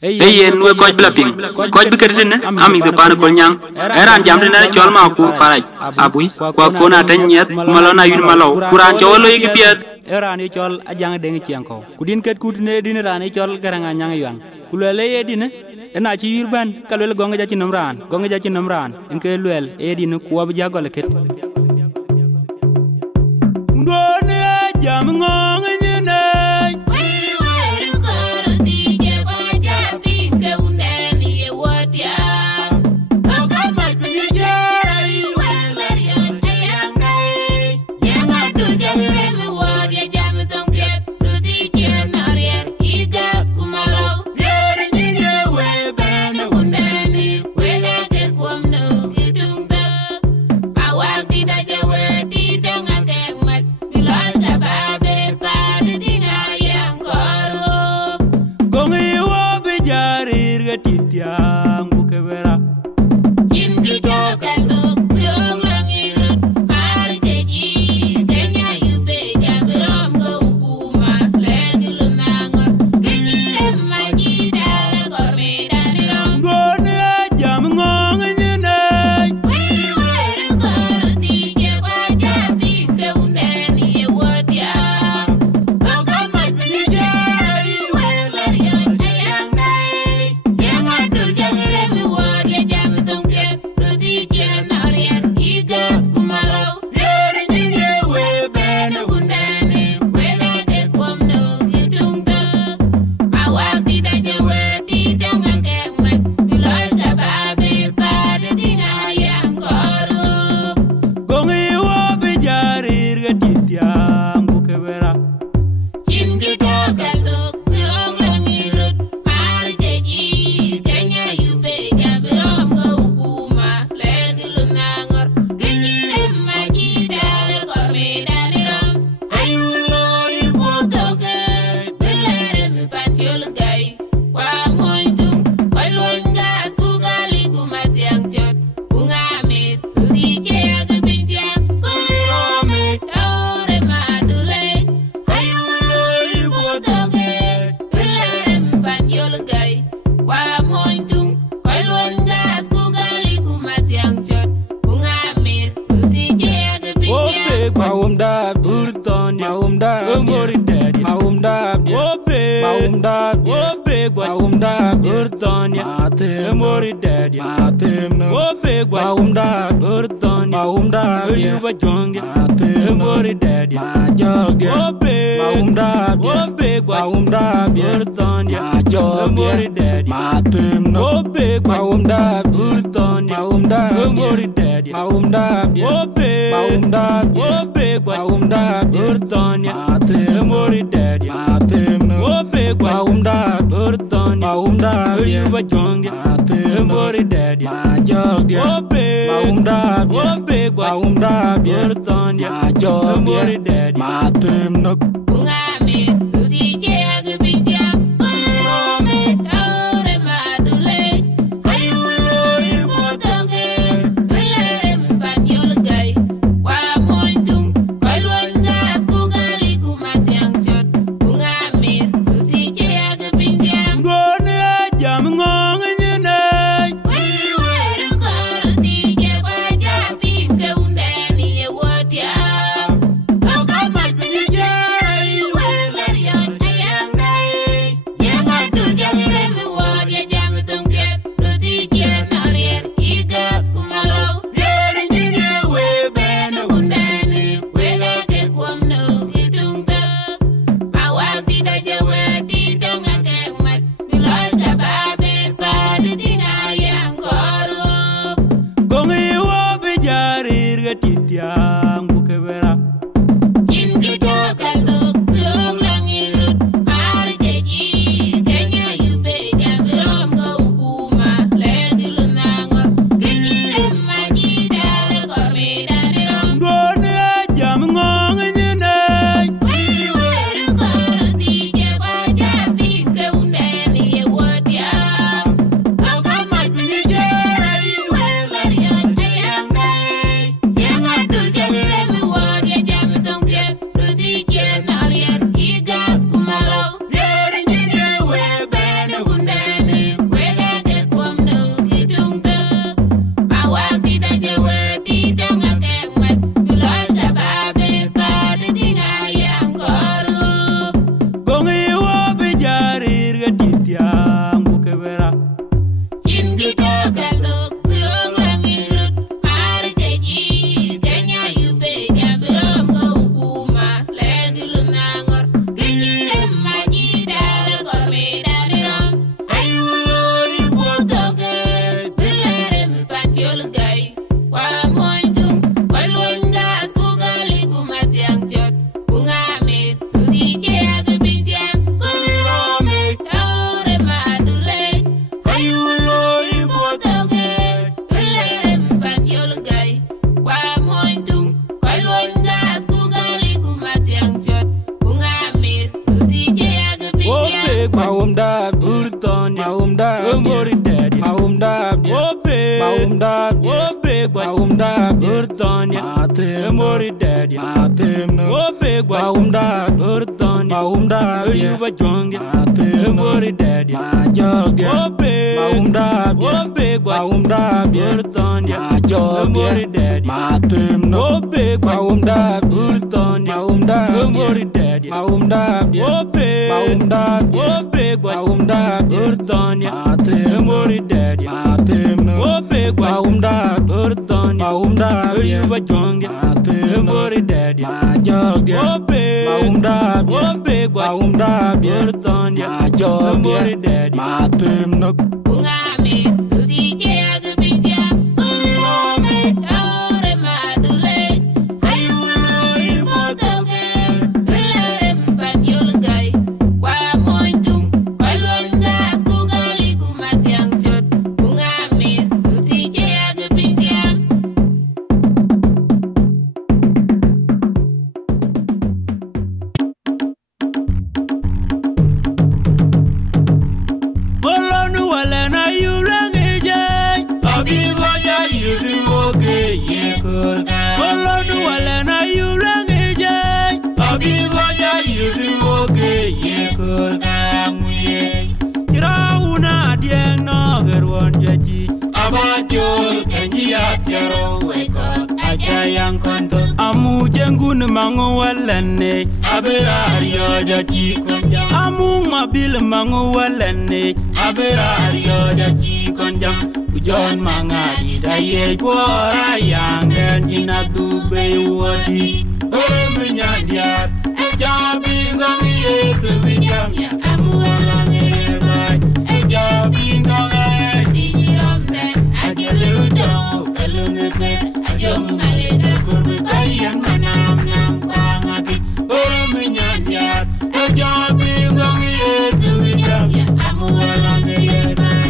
yen we koj blaping koj bi kedene ami be pan kol nyang eran jamde na chol ma kur paraj abui kwa kona tanyet malona yun malaw kuran cholo yigi piet eran yi chol ajang deng chiang ko kudin ket kutne din ran yi chol garanga nyang yang kulele ye dine ena chi yirban kalwel gonga ja ci namran enke lwel e din kuwa bi jagol ket ndone jam ngong nyene Urton ya Maumda Mori daddy Maumda Obe Maumda Obe Maumda Urton ya Matem Mori daddy Matem Obe Maumda Urton ya Maumda Yuba jonge Matem Mori daddy Majog Obe Maumda Obe Maumda Urton ya Majog Mori daddy Matem Obe Maumda Urton ya Maumda Mori daddy Maumda Obe Maumda Obe Maumda Urton ya Matem Mori daddy Matem Obe Maumda Urton ya Maumda Yuba jonge Matem Mori daddy Majog Obe Maumda Obe Maumda Urton ya Majog Mori daddy Matem nok Bungame, tuti chega pintia, kulirome, taure madule, ayulo imotoke, belare mpanjul gai, kwa mointung, kwa longas kugali kumatiang chot. Bungame, tuti chega pintia. Bolonu wale na yulangi jay Abigo ya yuri moke yekur Bolonu wale na yulangi jay Abigo ya yuri moke yekur Kamuye Kirauna adieng no gerwon jaji Abajol kenji atiaro wekot Achayang konto Amu jengun mangu walene Aberar yo jaji konjam Amu mabil mangu walene Aberar yo jaji konjam Ujon mangadi da ye bora yang dan jina dube wadi menyandiar Jabi ngangi ye tu bijam ya kamu walang ye bai Jabi ngangi Diniromde, ajele udo, kalungepet, ajong maleda kurbu Ayang manam nam pangati menyandiar Jabi ngangi ye tu bijam ya kamu walang ye bai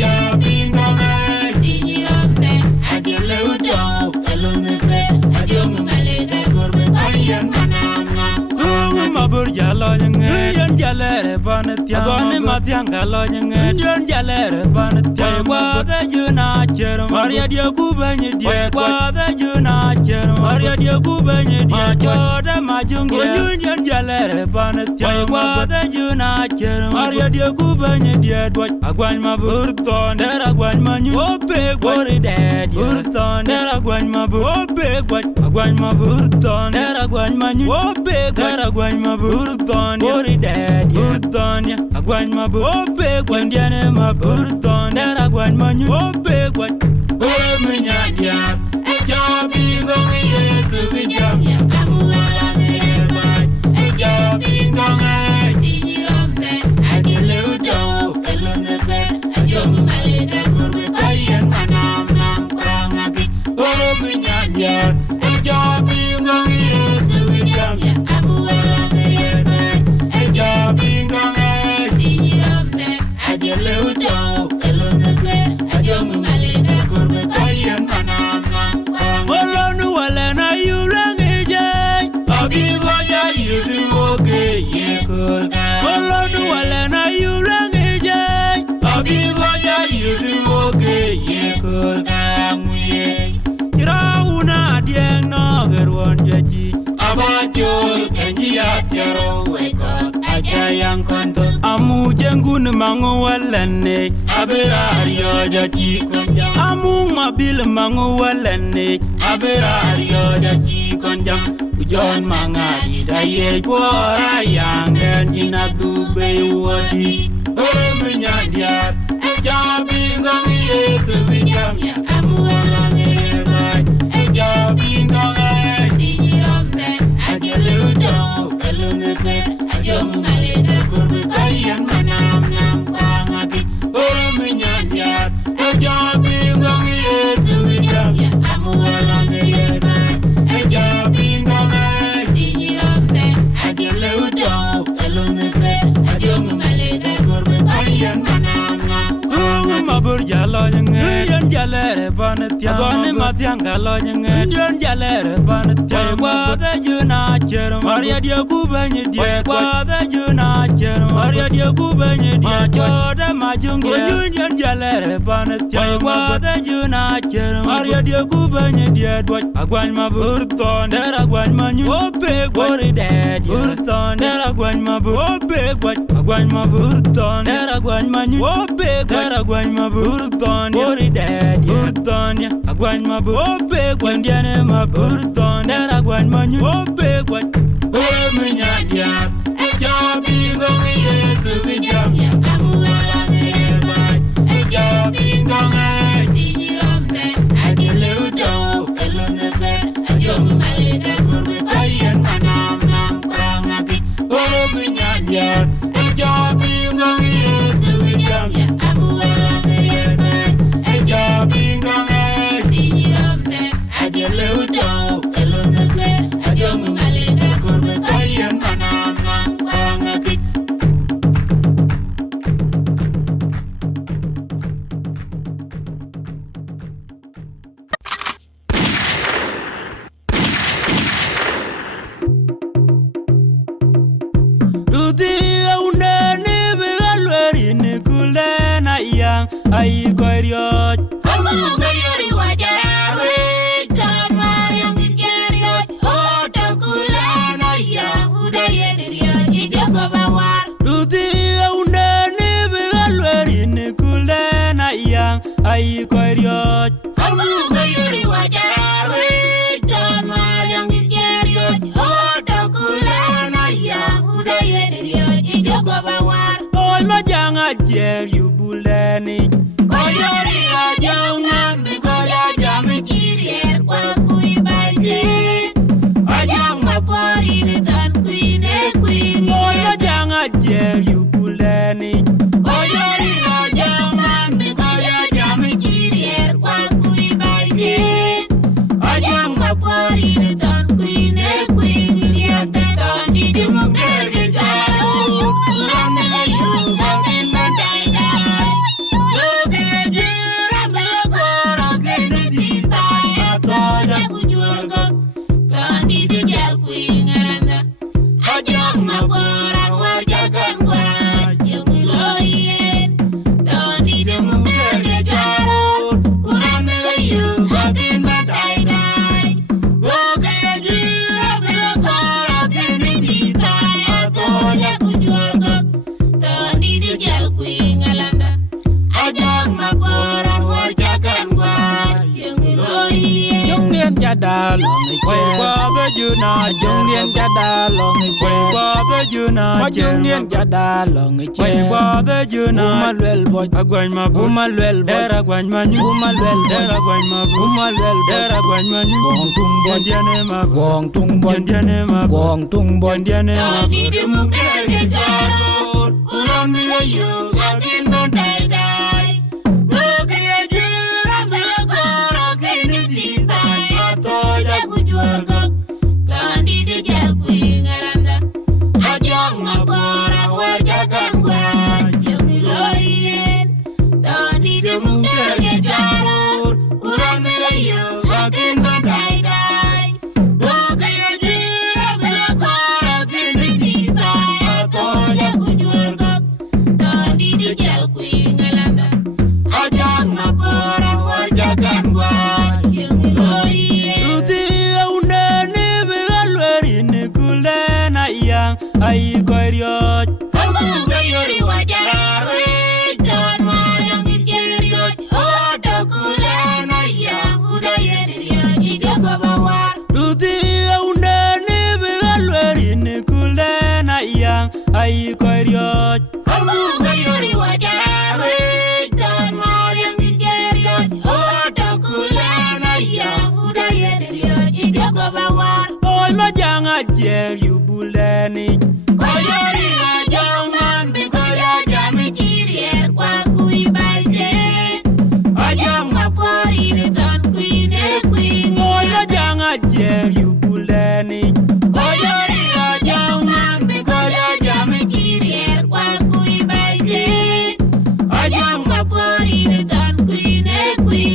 Jabi ngangi Diniromde, ajele udo, kalungepet, ajong maleda kurbu Ayang manam nam Dung mabur jalo nyenge Indian jalere panetiang Agone matiang galo nyenge Indian jalere panetiang Kwa da juna cherum Maria dia kubanye dia Kwa da juna cherum Maria dia kubanye dia Choda majung dia Indian jalere panetiang Kwa da juna cherum Maria dia kubanye dia Dwaj agwany mabur ton Der agwany manyu Ope gwori dad Urton Der agwany mabur Ope gwaj agwany mabur ton Der agwany manyu Ope gwaj agwany mabur ton Gwori dad Urton ya agwany mabur Ope gwaj Ndiane mabur ton Der agwany manyu Ope gwaj Ore menyandiar Jabi ngongi ye tukijam ya kamu walang ye bai Jabi ngongi Diniromde, ajele udo, kalungepet, ajong maleda kurbu Ayang manam nam pangati Ore menyandiar Jabi ngongi ye tukijam ya kamu walang ye bai Jabi ngongi Diniromde, ajele udo, kalungepet, ajong maleda kurbu Ayang manam nam pangati Bolonu wale na yulangi jay Abigo ya yuri moke yekur Bolonu wale na yulangi jay Abigo ya yuri moke yekur Kamuye Kirauna adieng no gerwon jaji Abajol kenji atiaro wekot Achayang konto Amu jengun mangu walene Aberar yo jaji konjam Amu mabil mangu walene Aberar yo jaji konjam Ujon mangadi da ye bora yang dan jina dube wadi menyandiar Jabi ngangi ye tu bijam ya kamu walang ye bai Jabi ngangi Diniromde, ajele udo, kalungepet, ajong maleda kurbu Ayang manam nam pangati Ore menyandiar Jabi ngangi ye tu bijam ya kamu walang ye bai Jabi ngangi Diniromde, ajele udo, kalungepet, ajong maleda jalere banetya goni matyanga lonye Indian jalere banetya kwa the juna cher Maria dia kubanye dia kwa the juna cher Maria dia kubanye dia choda majunge Indian jalere banetya kwa the juna cher Maria dia kubanye dia dwa agwan maburton der agwan manyu ope gori dad burton der agwan mabu ope gwa agwan maburton der agwan manyu ope der agwan maburton gori dad burton ya agwan mabu ope gwa ndiane maburton der agwan manyu ope gwa o minyandia ejabi ngongi yetu jam ya amuala nerba ejabi ngongi dinyiramne ajele udo kelungepe ajongu maleda kurbe kayen manam nam bangati o minyandia ejabi ngongi yetu jam ya amuala nerba ejabi ngongi dinyiramne ajele udo kelungepe ajongu maleda kurbe kayen manam nam bangati Ai koiriot Amu gayori wajarawe John Mariam Gikeriot Oto kulana ya Udayediriot Ijoko bawar Ruti aunani Bigalweri nikulena ya Ai koiriot Amu gayori wajarawe John Mariam Gikeriot Oto kulana ya Udayediriot Ijoko bawar Ol majanga jer yubuleni Koyori ajongan bikoya jami chirier kwa kui baje Ajang mapori netan kui ne kui Ola janga jer yubuleni Koyori ajongan bikoya jami chirier kwa kui baje Ajang mapori netan kui ne kui Ngiriak datan di dimungker gitaru Kurang nelayu sakin mandai dai Jungdien jada long Jungdien jada long Umalwel boy Agwan mabu Umalwel boy Der agwan manyu Umalwel Der agwan mabu Umalwel Der agwan manyu Gong tung boy Diane mabu Gong tung boy Diane mabu Gong tung boy Diane mabu Didi mukere gejarut Kuram bila yu Akin non dai dai Ruki ajuram bila koro Kini tibai Ato jagu juargok Kandi di jakui ngaranda Ajong ngapora warjagan gua Yung iloyin Tandi di mungkir gejarur Kurang bilayu Akin bandai dai Ruki ajuram bila koro Kini tibai Ato jagu juargok Tandi di jakui ngaranda Ajong ngapora warjagan gua Yung iloyin Ai koiriot Amu gayori wajarawe John Mariam Gikeriot Oto kulana ya Udayediriot Ijoko bawar Ruti aunani Bigalweri nikulena ya Ai koiriot Amu gayori wajarawe John Mariam Gikeriot Oto kulana ya Udayediriot Ijoko bawar Ol majanga jer yubuleni Koyori ajongan bikoya jami chirier kwa kui baje Ajong mapori netan kui ne kui Ola janga jer yubuleni Koyori ajongan bikoya jami chirier kwa kui baje Ajong mapori netan kui ne kui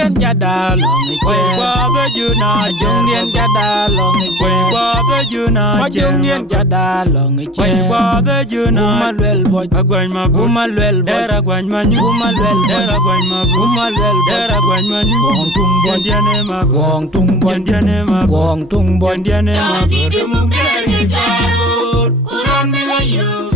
dien jada long Boy kwa ga juna Jung dien jada long Boy kwa ga juna Jung dien jada long Boy kwa ga juna Umalwel boy Agwany ma bu Umalwel boy Era gwany ma nyu Umalwel boy Era gwany ma bu Umalwel boy Era gwany ma nyu Gong tung boy Diane ma bu Gong tung boy Diane ma bu Gong tung boy Diane ma bu Tony di mukere garut, kuron bila yu.